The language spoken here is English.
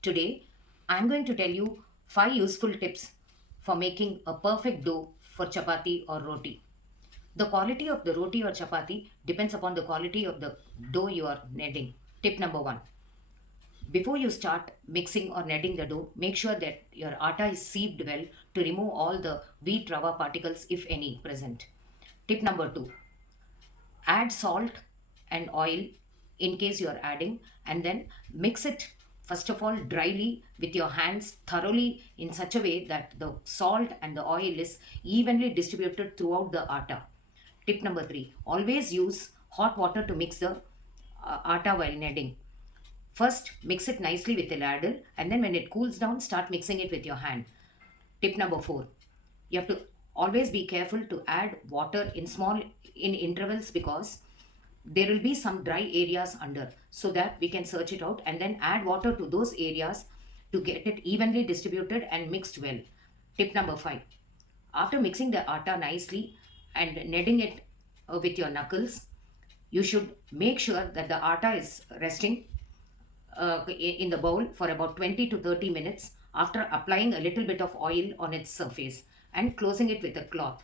Today, I'm going to tell you 5 useful tips for making a perfect dough for chapati or roti. The quality of the roti or chapati depends upon the quality of the dough you are kneading. Tip number 1. Before you start mixing or kneading the dough, make sure that your atta is sieved well to remove all the wheat rava particles, if any, present. Tip number 2. Add salt and oil in case you are adding, and then mix it first of all dryly with your hands thoroughly in such a way that the salt and the oil is evenly distributed throughout the atta. Tip number 3, always use hot water to mix the atta while kneading. First mix it nicely with a ladle, and then when it cools down, start mixing it with your hand. Tip number 4, you have to always be careful to add water in intervals, because there will be some dry areas under, so that we can search it out and then add water to those areas to get it evenly distributed and mixed well. Tip number 5, after mixing the atta nicely and kneading it with your knuckles, you should make sure that the atta is resting in the bowl for about 20 to 30 minutes after applying a little bit of oil on its surface and closing it with a cloth.